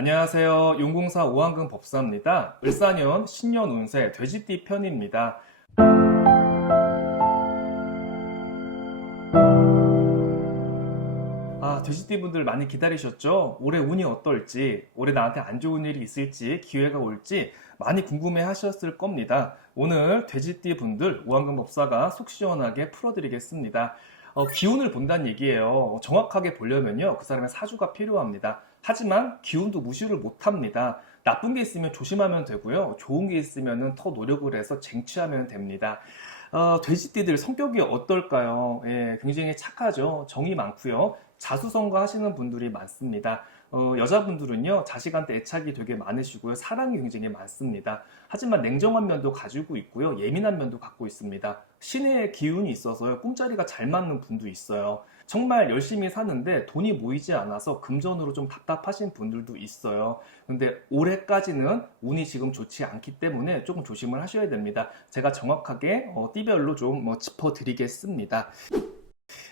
안녕하세요. 용공사 오한근 법사입니다. 을사년 신년 운세 돼지띠 편입니다. 아, 돼지띠 분들 많이 기다리셨죠? 올해 운이 어떨지, 올해 나한테 안 좋은 일이 있을지, 기회가 올지 많이 궁금해 하셨을 겁니다. 오늘 돼지띠 분들 오한근 법사가 속 시원하게 풀어드리겠습니다. 어, 기운을 본다는 얘기예요. 정확하게 보려면요. 그 사람의 사주가 필요합니다. 하지만 기운도 무시를 못합니다. 나쁜 게 있으면 조심하면 되고요. 좋은 게 있으면 더 노력을 해서 쟁취하면 됩니다. 어, 돼지띠들 성격이 어떨까요? 예, 굉장히 착하죠. 정이 많고요. 자수성가 하시는 분들이 많습니다. 어, 여자분들은요, 자식한테 애착이 되게 많으시고요. 사랑이 굉장히 많습니다. 하지만 냉정한 면도 가지고 있고요. 예민한 면도 갖고 있습니다. 신의 기운이 있어서요. 꿈자리가 잘 맞는 분도 있어요. 정말 열심히 사는데 돈이 모이지 않아서 금전으로 좀 답답하신 분들도 있어요. 근데 올해까지는 운이 지금 좋지 않기 때문에 조금 조심을 하셔야 됩니다. 제가 정확하게 어, 띠별로 좀 뭐 짚어드리겠습니다.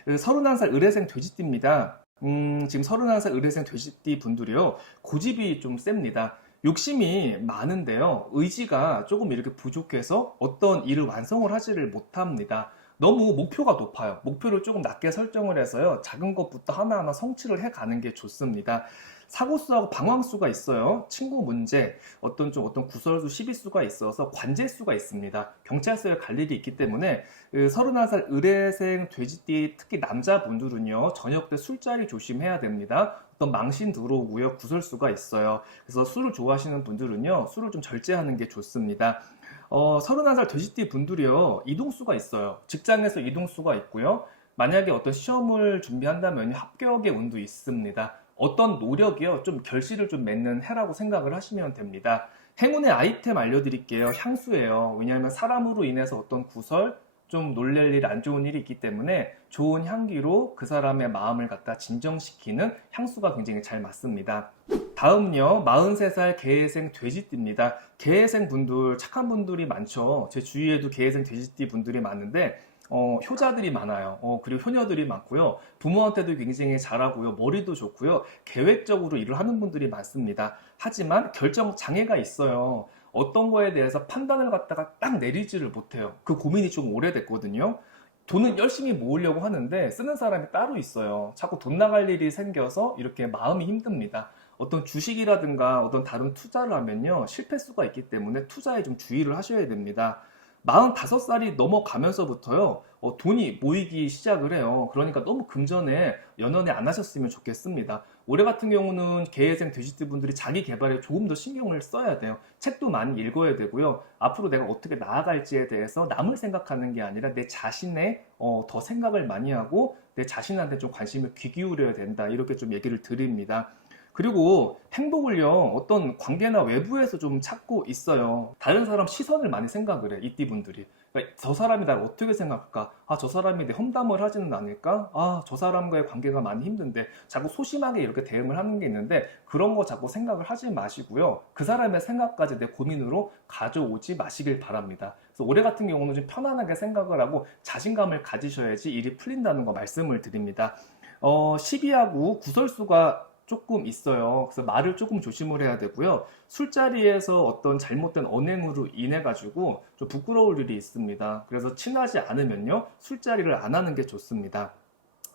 31살 의뢰생 돼지띠입니다. 음, 지금 31살 의뢰생 돼지띠 분들이요. 고집이 좀 셉니다. 욕심이 많은데요. 의지가 조금 이렇게 부족해서 어떤 일을 완성을 하지를 못합니다. 너무 목표가 높아요. 목표를 조금 낮게 설정을 해서요. 작은 것부터 하나하나 성취를 해 가는 게 좋습니다. 사고수하고 방황수가 있어요. 친구 문제, 어떤 좀 어떤 구설수, 시비수가 있어서 관제수가 있습니다. 경찰서에 갈 일이 있기 때문에 그 31살 의뢰생 돼지띠 특히 남자분들은요. 저녁 때 술자리 조심해야 됩니다. 어떤 망신 들어오고요. 구설수가 있어요. 그래서 술을 좋아하시는 분들은요. 술을 좀 절제하는 게 좋습니다. 어, 31살 돼지띠 분들이요. 이동수가 있어요. 직장에서 이동수가 있고요. 만약에 어떤 시험을 준비한다면 합격의 운도 있습니다. 어떤 노력이요. 좀 결실을 좀 맺는 해라고 생각을 하시면 됩니다. 행운의 아이템 알려드릴게요. 향수예요. 왜냐하면 사람으로 인해서 어떤 구설, 좀 놀랄 일, 안 좋은 일이 있기 때문에 좋은 향기로 그 사람의 마음을 갖다 진정시키는 향수가 굉장히 잘 맞습니다. 다음은요, 43살 개해생 돼지띠입니다. 개해생 분들, 착한 분들이 많죠. 제 주위에도 개해생 돼지띠 분들이 많은데, 어, 효자들이 많아요. 어, 그리고 효녀들이 많고요. 부모한테도 굉장히 잘하고요. 머리도 좋고요. 계획적으로 일을 하는 분들이 많습니다. 하지만 결정 장애가 있어요. 어떤 거에 대해서 판단을 갖다가 딱 내리지를 못해요. 그 고민이 좀 오래됐거든요. 돈은 열심히 모으려고 하는데 쓰는 사람이 따로 있어요. 자꾸 돈 나갈 일이 생겨서 이렇게 마음이 힘듭니다. 어떤 주식이라든가 어떤 다른 투자를 하면요. 실패수가 있기 때문에 투자에 좀 주의를 하셔야 됩니다. 45살이 넘어가면서부터요, 어, 돈이 모이기 시작을 해요. 그러니까 너무 금전에 연연해 안 하셨으면 좋겠습니다. 올해 같은 경우는 개회생 돼지띠 분들이 자기 개발에 조금 더 신경을 써야 돼요. 책도 많이 읽어야 되고요. 앞으로 내가 어떻게 나아갈지에 대해서 남을 생각하는 게 아니라 내 자신의 어, 더 생각을 많이 하고 내 자신한테 좀 관심을 귀 기울여야 된다. 이렇게 좀 얘기를 드립니다. 그리고 행복을요, 어떤 관계나 외부에서 좀 찾고 있어요. 다른 사람 시선을 많이 생각을 해, 이띠분들이. 그러니까 저 사람이 나를 어떻게 생각할까? 아, 저 사람이 내 험담을 하지는 않을까? 아, 저 사람과의 관계가 많이 힘든데, 자꾸 소심하게 이렇게 대응을 하는 게 있는데, 그런 거 자꾸 생각을 하지 마시고요. 그 사람의 생각까지 내 고민으로 가져오지 마시길 바랍니다. 그래서 올해 같은 경우는 좀 편안하게 생각을 하고 자신감을 가지셔야지 일이 풀린다는 거 말씀을 드립니다. 어, 12하고 구설수가 조금 있어요. 그래서 말을 조금 조심을 해야 되고요. 술자리에서 어떤 잘못된 언행으로 인해 가지고 좀 부끄러울 일이 있습니다. 그래서 친하지 않으면요. 술자리를 안 하는 게 좋습니다.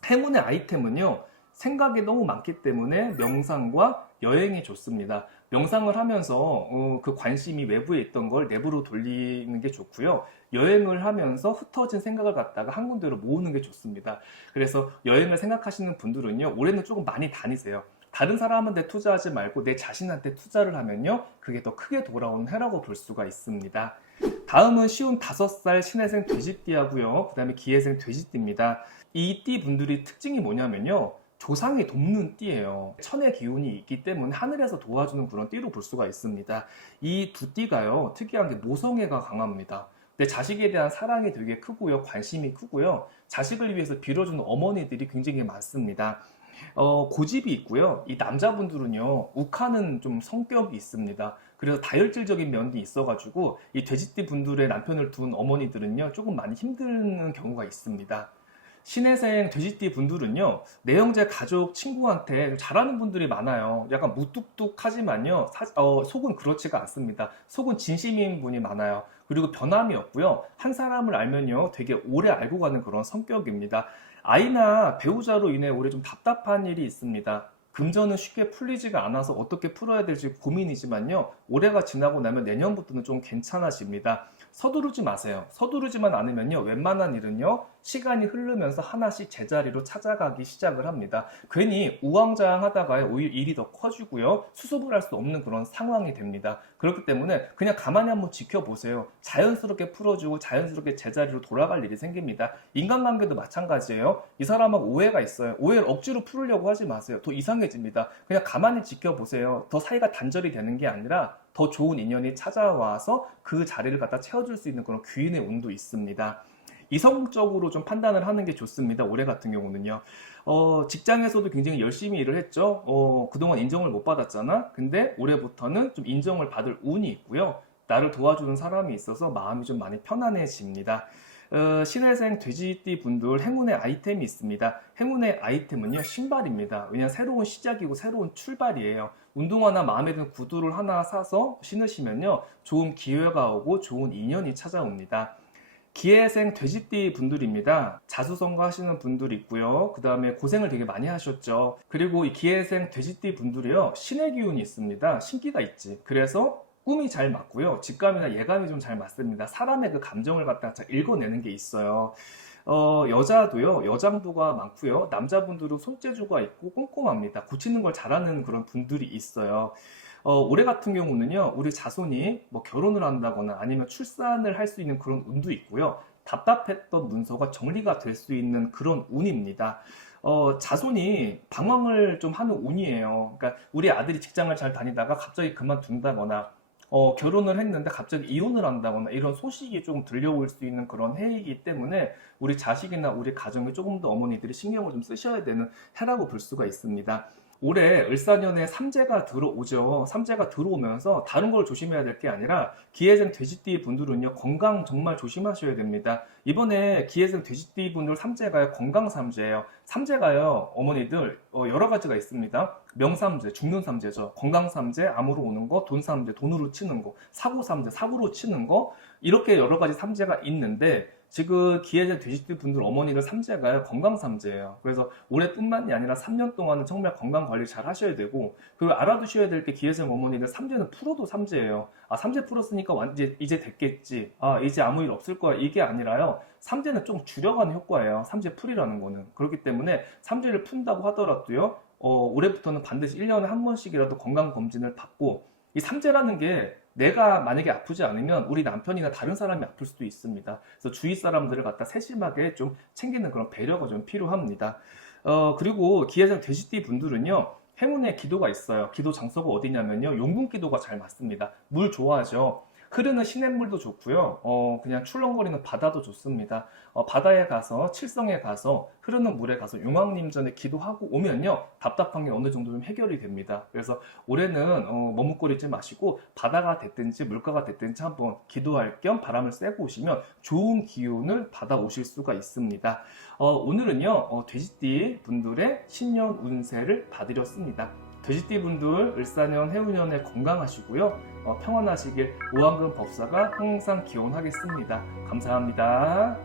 행운의 아이템은요. 생각이 너무 많기 때문에 명상과 여행이 좋습니다. 명상을 하면서 어, 그 관심이 외부에 있던 걸 내부로 돌리는 게 좋고요. 여행을 하면서 흩어진 생각을 갖다가 한 군데로 모으는 게 좋습니다. 그래서 여행을 생각하시는 분들은요, 올해는 조금 많이 다니세요. 다른 사람한테 투자하지 말고 내 자신한테 투자를 하면요, 그게 더 크게 돌아오는 해라고 볼 수가 있습니다. 다음은 쉬운 5살 신혜생 돼지띠 하고요. 그 다음에 기혜생 돼지띠입니다. 이 띠 분들이 특징이 뭐냐면요. 조상이 돕는 띠예요. 천의 기운이 있기 때문에 하늘에서 도와주는 그런 띠로 볼 수가 있습니다. 이 두 띠가요. 특이한 게 모성애가 강합니다. 내 자식에 대한 사랑이 되게 크고요. 관심이 크고요. 자식을 위해서 빌어주는 어머니들이 굉장히 많습니다. 어, 고집이 있고요. 이 남자분들은요, 욱하는 좀 성격이 있습니다. 그래서 다혈질적인 면이 있어가지고, 이 돼지띠 분들의 남편을 둔 어머니들은요, 조금 많이 힘든 경우가 있습니다. 신혜생 돼지띠 분들은요, 내 형제 가족 친구한테 좀 잘하는 분들이 많아요. 약간 무뚝뚝하지만요, 사- 어, 속은 그렇지가 않습니다. 속은 진심인 분이 많아요. 그리고 변함이 없고요. 한 사람을 알면요, 되게 오래 알고 가는 그런 성격입니다. 아이나 배우자로 인해 오래 좀 답답한 일이 있습니다. 금전은 쉽게 풀리지가 않아서 어떻게 풀어야 될지 고민이지만요. 올해가 지나고 나면 내년부터는 좀 괜찮아집니다. 서두르지 마세요. 서두르지만 않으면요. 웬만한 일은요. 시간이 흐르면서 하나씩 제자리로 찾아가기 시작을 합니다. 괜히 우왕좌왕하다가 오히려 일이 더 커지고요. 수습을 할 수 없는 그런 상황이 됩니다. 그렇기 때문에 그냥 가만히 한번 지켜보세요. 자연스럽게 풀어주고 자연스럽게 제자리로 돌아갈 일이 생깁니다. 인간관계도 마찬가지예요. 이 사람하고 오해가 있어요. 오해를 억지로 풀으려고 하지 마세요. 더 이상해집니다. 그냥 가만히 지켜보세요. 더 사이가 단절이 되는 게 아니라 더 좋은 인연이 찾아와서 그 자리를 갖다 채워줄 수 있는 그런 귀인의 운도 있습니다. 이성적으로 좀 판단을 하는 게 좋습니다. 올해 같은 경우는요. 어, 직장에서도 굉장히 열심히 일을 했죠. 어, 그동안 인정을 못 받았잖아. 근데 올해부터는 좀 인정을 받을 운이 있고요. 나를 도와주는 사람이 있어서 마음이 좀 많이 편안해집니다. 어, 신혜생 돼지띠 분들 행운의 아이템이 있습니다. 행운의 아이템은요, 신발입니다. 왜냐면 새로운 시작이고 새로운 출발이에요. 운동화나 마음에 드는 구두를 하나 사서 신으시면요, 좋은 기회가 오고 좋은 인연이 찾아옵니다. 기회생 돼지띠 분들입니다. 자수성가 하시는 분들이 있고요. 그 다음에 고생을 되게 많이 하셨죠. 그리고 이 기회생 돼지띠 분들이요. 신의 기운이 있습니다. 신기가 있지. 그래서 꿈이 잘 맞고요. 직감이나 예감이 좀 잘 맞습니다. 사람의 그 감정을 갖다가 잘 읽어내는 게 있어요. 어, 여자도요, 여장도가 많고요. 남자분들은 손재주가 있고 꼼꼼합니다. 고치는 걸 잘하는 그런 분들이 있어요. 어, 올해 같은 경우는요, 우리 자손이 뭐 결혼을 한다거나 아니면 출산을 할 수 있는 그런 운도 있고요. 답답했던 문서가 정리가 될 수 있는 그런 운입니다. 어, 자손이 방황을 좀 하는 운이에요. 그러니까 우리 아들이 직장을 잘 다니다가 갑자기 그만둔다거나 어, 결혼을 했는데 갑자기 이혼을 한다거나 이런 소식이 좀 들려올 수 있는 그런 해이기 때문에 우리 자식이나 우리 가정에 조금 더 어머니들이 신경을 좀 쓰셔야 되는 해라고 볼 수가 있습니다. 올해 을사년에 삼재가 들어오죠. 삼재가 들어오면서 다른 걸 조심해야 될 게 아니라 기해생 돼지띠 분들은요 건강 정말 조심하셔야 됩니다. 이번에 기해생 돼지띠 분들 삼재가요 건강 삼재예요. 삼재가요 어머니들 어, 여러 가지가 있습니다. 명삼재, 죽는 삼재죠. 건강 삼재, 암으로 오는 거, 돈 삼재, 돈으로 치는 거, 사고 삼재, 사고로 치는 거 이렇게 여러 가지 삼재가 있는데 지금 기해제 돼지띠 분들 어머니들 삼재가요 건강 삼재예요. 그래서 올해뿐만이 아니라 3년 동안은 정말 건강 관리 잘 하셔야 되고 그리고 알아두셔야 될 게 기해생 어머니들 삼재는 풀어도 삼재예요. 아 삼재 풀었으니까 완- 이제 이제 됐겠지. 아 이제 아무 일 없을 거야. 이게 아니라요. 삼재는 좀 줄여가는 효과예요. 삼재 풀이라는 거는 그렇기 때문에 삼재를 푼다고 하더라도요. 어, 올해부터는 반드시 1년에 한 번씩이라도 건강 검진을 받고 이 삼재라는 게 내가 만약에 아프지 않으면 우리 남편이나 다른 사람이 아플 수도 있습니다. 그래서 주위 사람들을 갖다 세심하게 좀 챙기는 그런 배려가 좀 필요합니다. 어, 그리고 기회장 돼지띠 분들은요, 행운의 기도가 있어요. 기도 장소가 어디냐면요, 용궁 기도가 잘 맞습니다. 물 좋아하죠. 흐르는 시냇물도 좋고요. 어, 그냥 출렁거리는 바다도 좋습니다. 어, 바다에 가서 칠성에 가서 흐르는 물에 가서 용왕님전에 기도하고 오면요 답답한 게 어느 정도 좀 해결이 됩니다. 그래서 올해는 어, 머뭇거리지 마시고 바다가 됐든지 물가가 됐든지 한번 기도할 겸 바람을 쐬고 오시면 좋은 기운을 받아 오실 수가 있습니다. 어, 오늘은요 어, 돼지띠 분들의 신년 운세를 봐드렸습니다. 돼지띠 분들 을사년 해운년에 건강하시고요 어, 평안하시길 오한금 법사가 항상 기원하겠습니다 감사합니다.